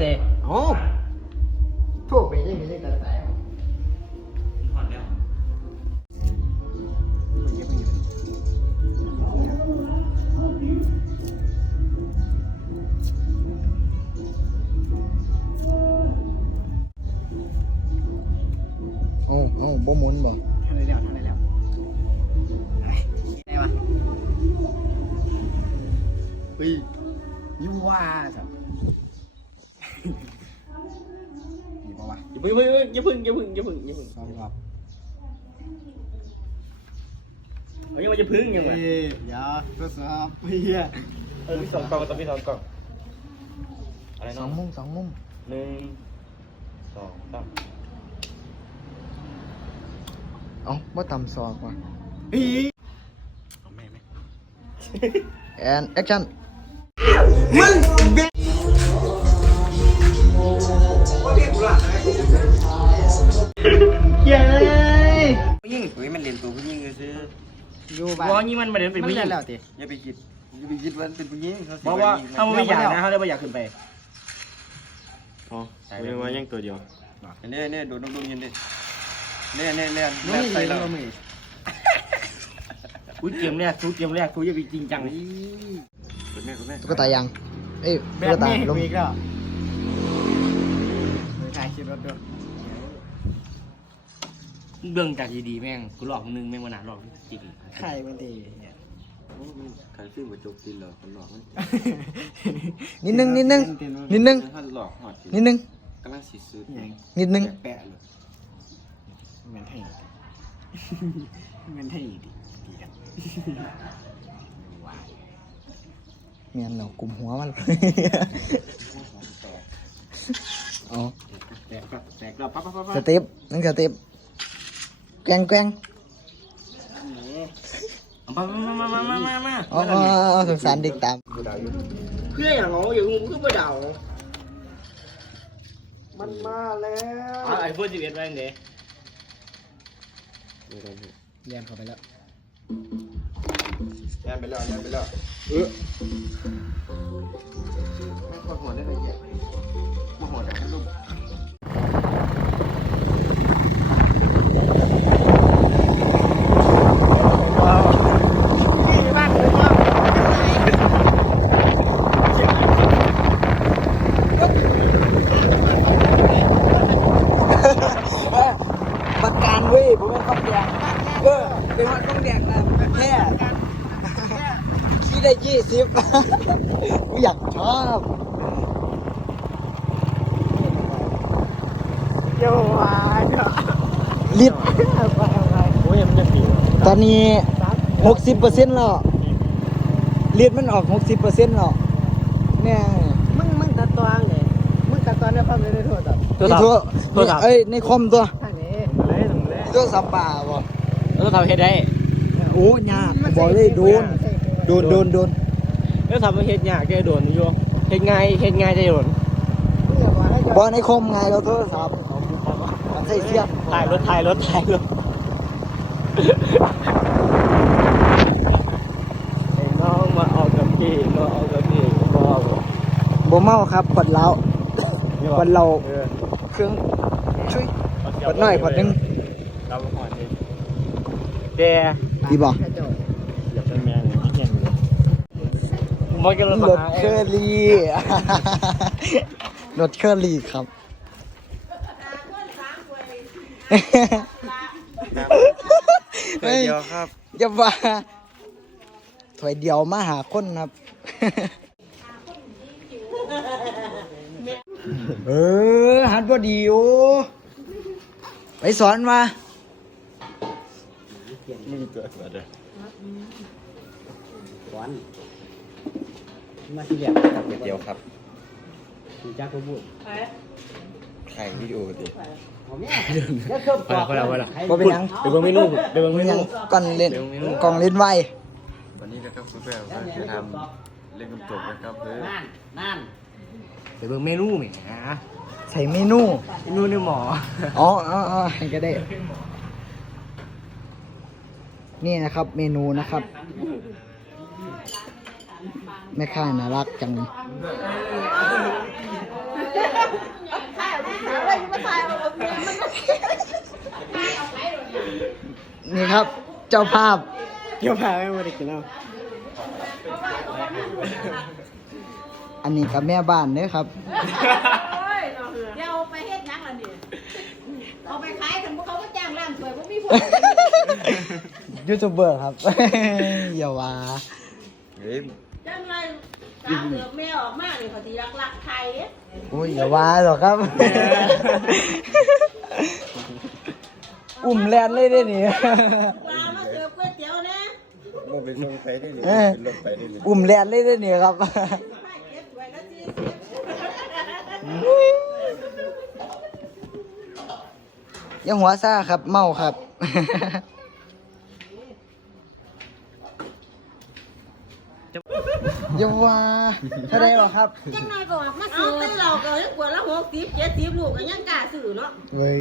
เซ่ อย่าเพึ่งอย่าเพึ่งอย่าเพึ่งอย่าเพึ่งสองรอบเฮ้ยยังไม่จะพึ่งยังไงเอ้ยเดี๋ยวทดสอบเฮียเออมีสองกล่องต้องมีสองกล่องอะไรสน้อองงมุมสองมุมหนึ่งสองสามเอ้าบ่ต่ำซอกว่ะเฮ้ยเอาแม่ไหมแอนแอคชั่น เย้ยผู้หญิงปุ๋ยมันเรียนตัวผู้หญิงก็ซื้อยูบ้าบอกว่านี่มันมาเดินเป็นมันผู้หญิเล่งนแล้วติอย่าไปคิดอย่าไปคิดว่ามันเป็นผู้หญิงเขาสิบอกว่ายิงถ้ามันไม่อยากนะเขาเลยไม่อยากขึ้นไปอ๋อเรียกว่ายังตัวเดียวอันนี้เนี่ยโดดลงๆยินดิเนี่ยเนี่ยเนี่ยไม่เนี่ยมีใส่เลแล้ยวมืออุ้ยเกมแรกทุกเกมแรกทุกอย่าไปจริงจังคุณแม่คุณแม่ตุ๊กตายางเอ้ยแบตุ๊กบตานี้ลมอีกแล้วมือถ่ายคลิปรถด้วย เบื้องจากดีๆแม่งกูหลอกมึงนึงแม่งมาหนาหลอกจริงใครมันดีเนี่ยใครซื้อกระจกตินเหรอคนหลอกมันนิดนึงนิดนึงนิดนึงถ้าหลอกหอดนิดนึงกำลังสิซื้อนิดนึงแปะเลยเงินให้เงินให้ดีดีกันเมียนเรากลุ่มหัวมันอ๋อแตกครับแตกแล้วปั๊บปั๊บปั๊บสเต็ปนั่นสเต็ป แกล้งแกล้งมามามามามามามาอ๋ออ๋ออ๋อสงสารเด็กตามเพื่ออย่างงอย่างงูเพื่อมาเดามันมาแล้วไอโฟนสิบเอ็ดแม่งเด้เรียนเข้าไปแล้วแย่ไปแล้วแย่ไปแล้วเออไม่ควรหัวได้เลยแกมาหัวแต่ลูก ประกันเว้ยผมเป็นข้าวแดงเออเป็นข้าวแดงนะแค่ที่ได้ยี่สิบ กู อยากชอบเดี๋ยวมาเนาะลิตรโอ้ยมันจะสีตอนนี้หกสิบเปอร์เซ็นต์แล้วลิตรมันออกหกสิบเปอร์เซ็นต์แล้วเนี่ยมึงมึงตัดตัวเลยมึงตัดตัวได้ความเร็วได้โทษต่อในโทรเอ้ยในคอมตัวทางนี้เลยตรงเลยโทรศัพท์ป่าบ่แล้วทำเฮ็ดได้โอ้ยากบอกเลยโดนโดนโดนโดน แล้วทำเฮ็ดยากแกโดนอยู่เฮ็ดง่ายเฮ็ดง่ายจะโดนมึงอย่าบอกให้บอในคอมไงเราโทรศัพท์มันใส่เสียบถ่ายรถถ่ายรถถ่ายรถไอ้น้องมาเอากับพี่มาเอากับพี่มาเอาบ่เมาครับปวดเล้าปวดเราเครื่องช่วยปวดหน่อยปวดหนึงเราหอนเลยแกดีบ่กระจก อยากเป็นแมงอย่างนี้อย่างนี้ มันก็รถรถเคอรี่รถเคอรี่ครับเดียวครับอย่าว่าถอยเดียวมาหาคนครับ เออหันพอดีโอไปสอนมาไม่มีตัวตัวเดียววัน มาที่เดียวเดียวครับกูจ้ากูพูดใครวิดีโอดิแล้วเครื่องปอกพอแล้วพอแล้วบ่เป็นหยังเดี๋ยวเบิ่งเมนูเดี๋ยวเบิ่งเมเป็นหนูยังก่อนเล่นกล่องเล่นไววันนี้นะครับคุณแม่ก็จะทำเล่นน้ำตกนะครับเพื่อนั่นนั่นเดี๋ยวเบิ่งเมนูแหมใส่เมนูเมนูนี่หมออ๋ออ๋ออ๋อให้ก็ได้ นี่นะครับเมนูนะครับ แม่ค้าน่ารักจังนี่ครับ เจ้าภาพเกี่ยวพาไม่มาได้กินเอาอันนี้กับแม่บ้านเด้อครับ เดี๋ยวเอาไปเฮ็ดหยังล่ะนี่เอาไปขายกันพวกเขาก็จ้างร้านสวยพวกมีพวกยูทูบเบอร์ครับอย่าว่า เฮ้ยจังไรตามเหลือแม่ออกมานี่เขาสิรักรักไทยเด้โอ้ยอย่าว่าหรอกครับ อุ่มแลนเลยได้อนี่ปลามาเสิร์ฟก๋วยเตี๋ยวนะมึงไปส่งไปได้เลยเออเป็นรถไปได้เลยอุ่มแลนเลยได้อนี่ครับให้เก็บไว้แล้วสิยังหัวซ่าครับ เมาครับ อย่าว่าเท่าไรหรอครับจังไรก็ออกมาซื้อแต่เราก็ยังกว่าละ60 70ลูกก็ยังกล้าซื้อเนาะเว้ย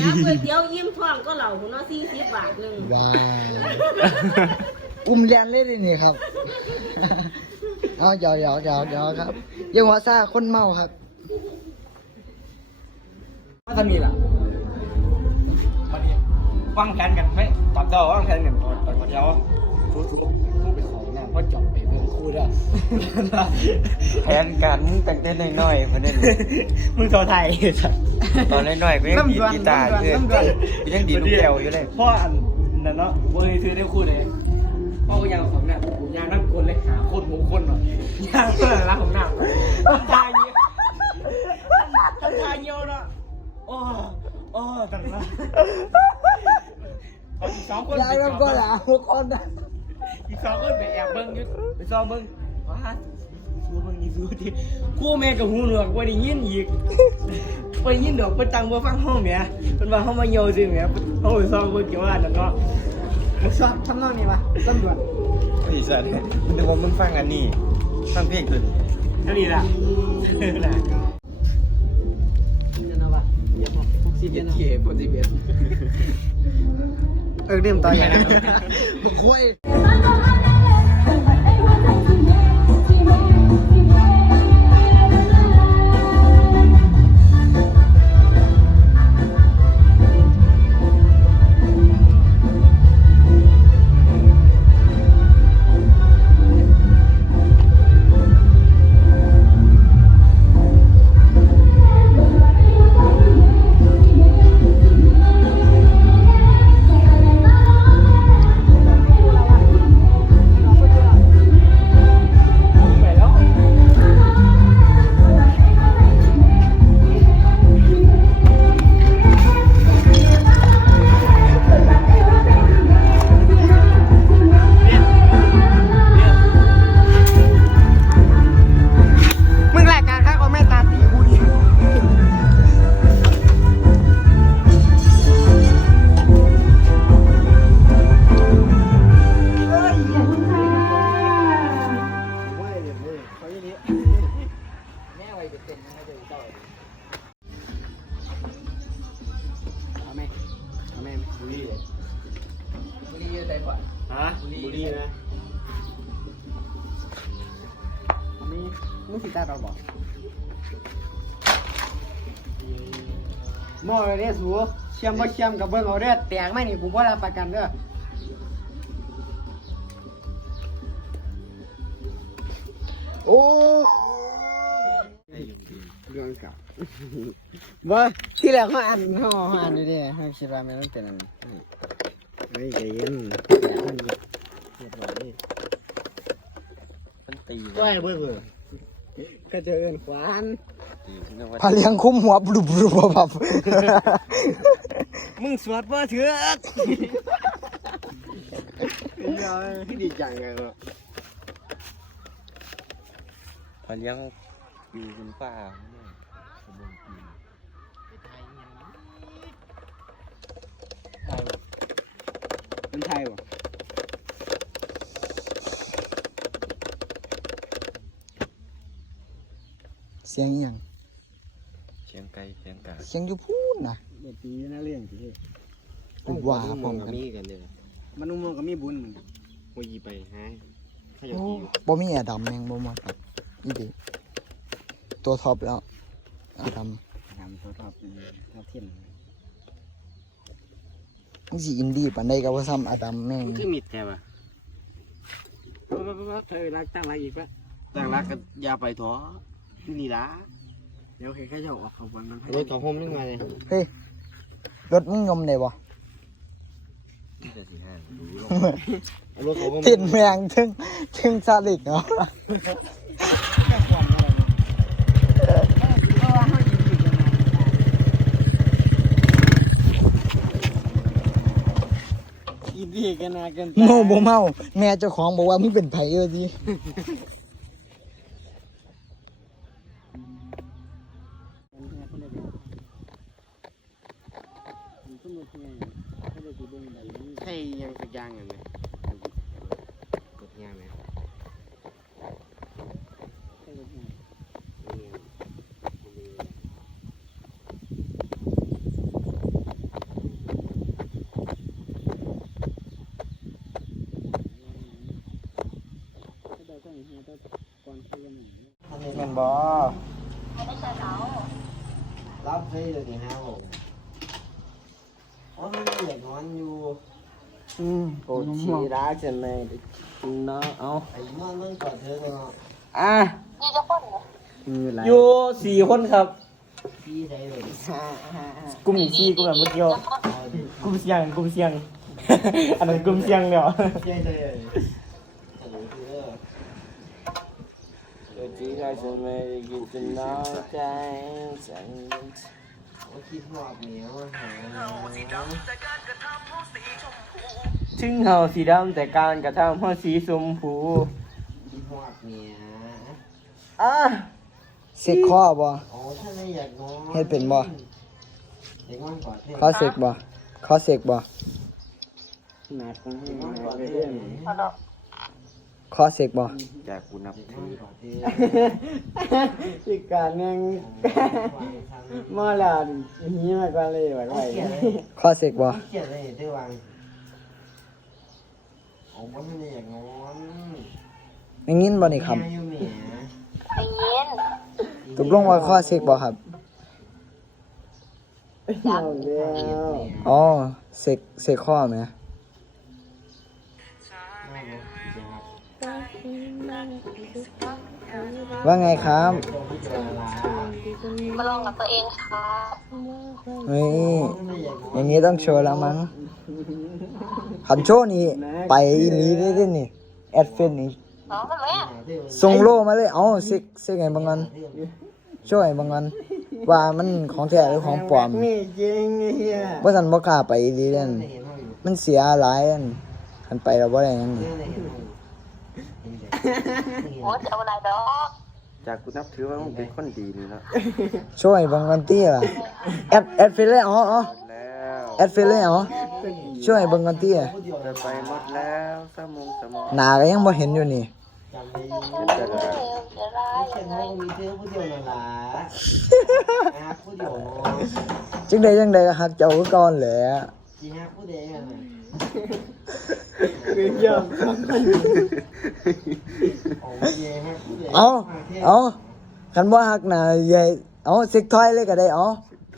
แล้วก๋วยเตี๋ยวยิ้มท้องก็เหล่าพุ่นเนาะ40บาทหนึงว้าวอุ่มแลนเลยได้อนี่ครับเอาหยอกหยอกหยอกหยอกครับยังหัวซ่าคนเมาครับว่าจะมีล่ะวันนี้วางแผนกันไหมตอบต่อวางแผนกันก่อนตอนเดียวสู้ๆ สู้ไปของน้ำเพราะจับไปเป็นคู่ด้วยแผนการมึงตั้งแต่น้อยๆมาเนี่ยมึงโทรไทยสัตว์ตอนน้อยๆก็ยังดีดกีตาร์อยู่เลยน้ำด่วนก็ยังดีดลูกแก้วอยู่เลยพ่ออันนั่นเนาะบ่เคยซื้อได้คู่เลยพ่อก็ยังของเนี่ยผมยางนั่งกลเลยหาโคตรมงคลหน่อยยางเพื่อนรักของหน้าทายเยอะท่านทายเยอะเนาะโอ้โอ้ตั้งละเอาอีกสองคนยายมันก็หลาทุกคนนะ อีกสองคนไปแอบเบิ้งอยู่ไปซ้อมเบิ้งว้าสู้เบิ้งนี่สู้ที่คู่แม่กับหูหนวกว่าได้ยินอีกไปยินดอกไปตังบ่ฟังห้องแหม่เป็นว่าเฮามาโยซื่อแหม่เฮาไปซ้อมเบิ่งเกี่ยวว่านั่นเนาะซ้อมทำนองนี้มาตำรวจไอ้สัตว์มึงนึกว่ามึงฟังอันนี้ฟังเพลงตัวนี้เท่านี้ล่ะน่ะเดี๋ยวนะว่าอย่าบอกพวกสิเบียนเท่พวกสิเบียนเออเริ่มต่อยกันบุกคุย เชื่อมบ่เชื่อมกับเบิ้งเอาเด้อแตกไหมนี่ผมว่ารับประกันเด้อโอ้เรื่องเก่าว่าที่แรกเขาอ่านเขาอ่านอยู่ดิเขาคิดว่ามันต้องเป็นอันนี้ไม่ใจเย็นแต่มันเรียบร้อยมันตีก็ให้เบิ่งเลยก็จะเอินขวานตีนึกว่า พาเลี้ยงคุ้มหัวบลุบลุบบับมึงสวดว่าเถือกยาที่ดีจังไงวะพอเลี้ยงปีคุณป้าเนี่ยขบวนปีมันไทยวะเสียงอหย่าง เชียงไก่เชียงกาเสียงอยู่พูดนะเด็ดปีน่าเลี้ยงทีกูว่าพร้อมกันมีกันเลยมันนุ่มก็มีบุญว่ายีไปฮะถ้าอยากโอ้กินบ่มีแอร์ดำแมงบ่มาครับนี่ดิตัวท็อปแล้วอาดทำตัวรอบเราเทียนำมันสิอินดี้ปานใดก็บ่ซ้ำอาดำแม่งคือมิดแกวะเธอรักตั้งรักอีกปะตั้งรักก็อย่าไปท้อที่นี่ละ เดี๋ยวใครๆจะออกเขาบอลมันรถของโฮมนึงมาเลยเฮ้ยรถมึงยมได้บ่รถของโฮมติดแมงถึงถึงซาลิกเนาะอินดีกันนะกันโมบ่เมา แม่เจ้าของบอกว่ามึงเป็นไผเออดิ ให้ยังสั กอย่างกันไหมกดยางไหมแม่นบ่รับให้เลยนี่ฮะผมอ๋อไม่ได้อยากนอนอยู่ อืมโอ้ชีรักจังเลยเนาะเอาไอ้นอนเมื่อก่อนเธอเนาะอะมีอะไรอยู่สี่คนครับ พี่ใช้เลยกลุ่มอีกสี่กลุ่มแบบเมื่อกี้กลุ่มเสียงกลุ่มเสียง อันนั้นกลุ่มเสียงเนาะใช่เลยฮัลโหลคือเออเดี๋ย วจีเราจะไม่ได้กินจนน้อยใจฉันว่าคิดหอบเหนียวหาถึงเฮาสีดำแต่การกระทำเฮาสีชมพูคิดหอบเหนียวอะเซ็กข้อบ่โอ้ถ้าไม่อยากนอนเฮ็ดเป็นบ่เด็กนอนก่อนเถอะข้อเซ็กบ่ข้อเซ็กบ่หนักของเด็กนอนให้ก่อนไปเถเรื่อะอ ยข้อเซ็กบ่จากกูนับเด็กนถือนอก่อนเถอะอีกการหนึงมาแล้วนี้มาก่อนเลยไว้ไว้เกลียดเลยข้อเซ็กบ่เกลียดเลยเด้อวังโอ้บ่ไม่อยากนอนได้ยินบ่นี่ครับแม่อยู่แหมตกลงว่าข้อเซ็กบ่ครับเอาแล้วอ๋อเซ็กเซ็กข้อไหม ว่าไงครับมาลองกับตัวเองครับเฮ้ยอย่างนี้ต้องโชว์แล้วมั้งขันโชว์นี่ไปอีนี้ได้ด้วยนี่แอดเฟนนี่น้องมันไหมอะส่งโลมาเลย เอาเซ็กเซ็กไงบางงันช่วยบางงันว่ามันของแท้หรือของปลอมนี่จริงไอ้เฮียว่าสันบ่กล้าไปอีหลีเด่นมันเสียหลายอันคันไปแล้วบ่ได้หยังนี่ โอ้จะเอาอะไรดอกจากกูนับถือว่ามึงเป็นคนดีนี่แล้วช่วยบางงันตี้ล่ะแอดแอดเฟนเลยอ๋ออ๋อแล้วแอดเฟนเลยอ๋อช่วยบางงันตี้จะไปหมดแล้วสมองสมองหนาก็ยังบ่เห็นอยู่นี่จำได้อยู่เดี๋ยวจะได้เช่นว่ามีเธอผู้เดียวนั่นล่ะฮักผู้เดียวเนาะจังใดจังใดก็ฮักเจ้าคือก่อนแหละสิฮักผู้เดี ยวนั่นน่ะคือยอมโอ้ยฮักผู้เดียวเอาเอาคันบ่ฮักน่ะใหญ่เอาเซ็กทอยเลยก็ได้เอา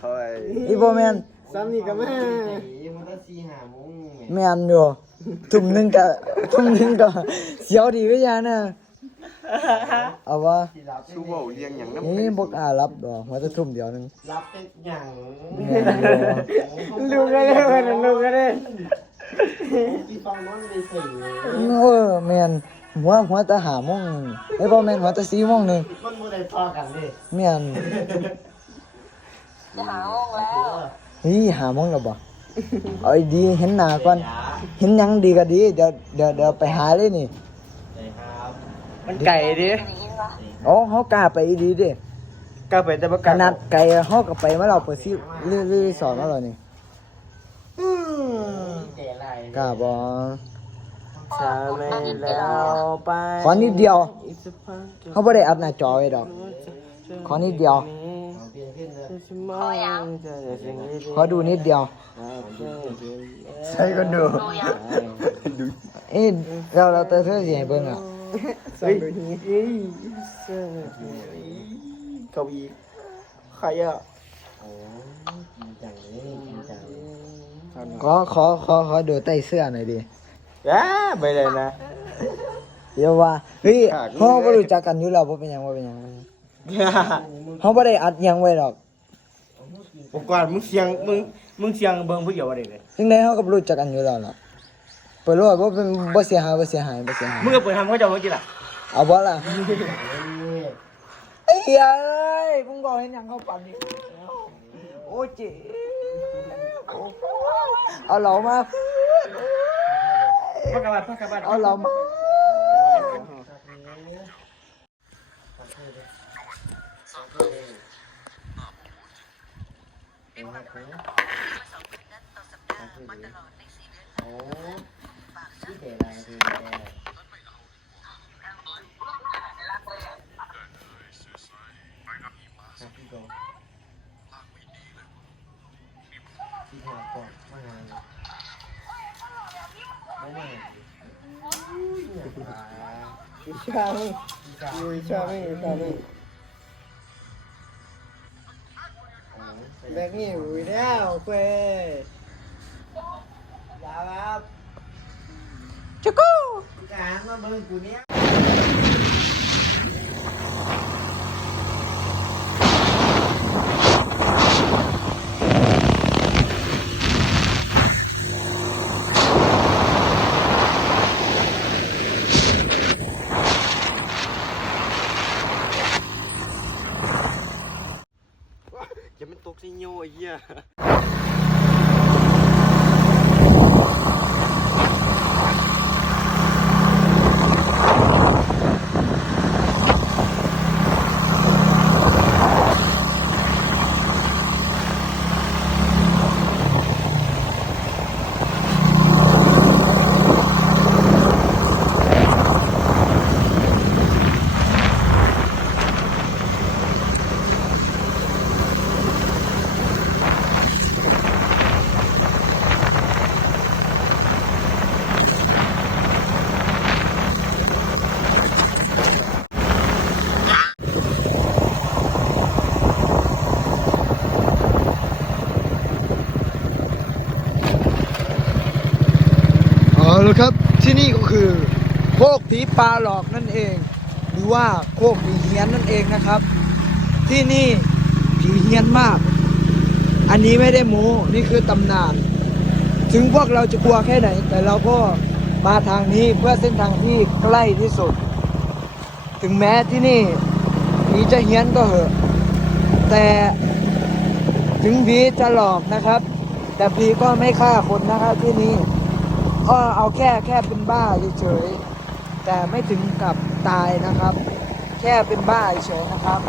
ถอยอีบ่แม่นซ้ำนี่ก็มามันก็สี่ห้าโมงแหม่แม่นอยู่ทุ่มหนึงก็ทุ่มหนึงก็เสียวดีก็ยังน่ะเอาว่าสิรับสู้เบาเลี้ยงอย่างน้ำนี่บ่กล้ารับดอกว่าจะทุ่มเดียวหนึง รับเป็นอย่างแม่นอยู่ลูกก็ได้เว้ยลูกก็ได้ ที่ฟังน้องไม่ได้ใส่เลยเออแม่นหัวหัวแตะหาโมงไอ้ยบ่แม่นหัวแตะ4โมงหนึงมันบ่ได้พอกันเด้แม่นจะหาห้องแล้วเฮ้ยหาโมงแล้วบ่เอาอีดีเห็นหน้าก่อนเห็นหยังดีก็ดีเดี๋ยวเดี๋ยวเดี๋ยวไปหาเลยนี่มันไก่ดิได้ยินปะอ๋อเฮากล้าไปอีดีเด้กล้าไปแต่ประขกาศนาดไกลเฮาก็ไปมาเราเปิดซิรีรีสอนมาแล้วนี่เจ๋ไร กล้าบ่จะไม่แล้วไปขอนิดเดียวอีกสักพักจะเฮาบ่ได้อัดหน้าจอไว้ดอก ขอนิดเดียวเปลี่ยนขึ้นเลยจะมองจะได้สิ่งดีๆขอดูนิดเดียว ใช่ก็ดูดูยังเอ้ยเราเราเตอเธอสิให้เบิ่งอะเฮ้ยเฮ้ยเขาอีกใครอะ ขอขอขอขอดูใต้เสื้อหน่อยดิย้าไปเลยนะเดี๋ยวว่าเฮ้ยเฮาบ่รู้จักกันอยู่แล้วบ่เป็นหยังบ่เป็นหยังบ่เป็นหยังเฮาบ่ได้อัดหยังไว้หรอกบอกก่อนมึงเสียงมึงมึงเสียงเบิ่งผู้เดียวบ่ได้เลยจังได๋เฮาก็บ่รู้จักกันอยู่แล้วล่ะเปิดโลดบ่เป็นบ่เสียหายบ่เสียหายบ่เสียหายมึงก็เปิดทำเขาเจะเมื่อกี้ล่ะเอาบ่ล่ะไอ้เหี้ยเอ้ยมึงบอกเห็นหยังเข้าปั่นนี่โอ้เจ๋ เอาเหล่ามาพักกลับบ้านพักกลับบ้านเอาเหล่ามา วิชามึงวิชามึงวิชามึงแบบนี้วิแล้วเฟ้ยยาวครับจุกูการมาเบิ่งกูเนี้ย จะมันตกสิโย ไอ้เหี้ย เอาละครับ ที่นี่ก็คือโคกผี ปลาหลอกนั่นเอง หรือว่าโคกผีเฮียนนั่นเองนะครับ ที่นี่ผีเฮียนมาก อันนี้ไม่ได้โม้นี่คือตำนาน ถึงพวกเราจะกลัวแค่ไหน แต่เราก็มาทางนี้เพื่อเส้นทางที่ใกล้ที่สุด ถึงแม้ที่นี่ผีจะเฮี้ยนก็เหอะ แต่ถึงผีจะหลอกนะครับ แต่ผีก็ไม่ฆ่าคนนะครับที่นี่ก็เอาแค่แค่เป็นบ้าเฉยๆ แต่ไม่ถึงกับตายนะครับ แค่เป็นบ้าเฉยนะครับ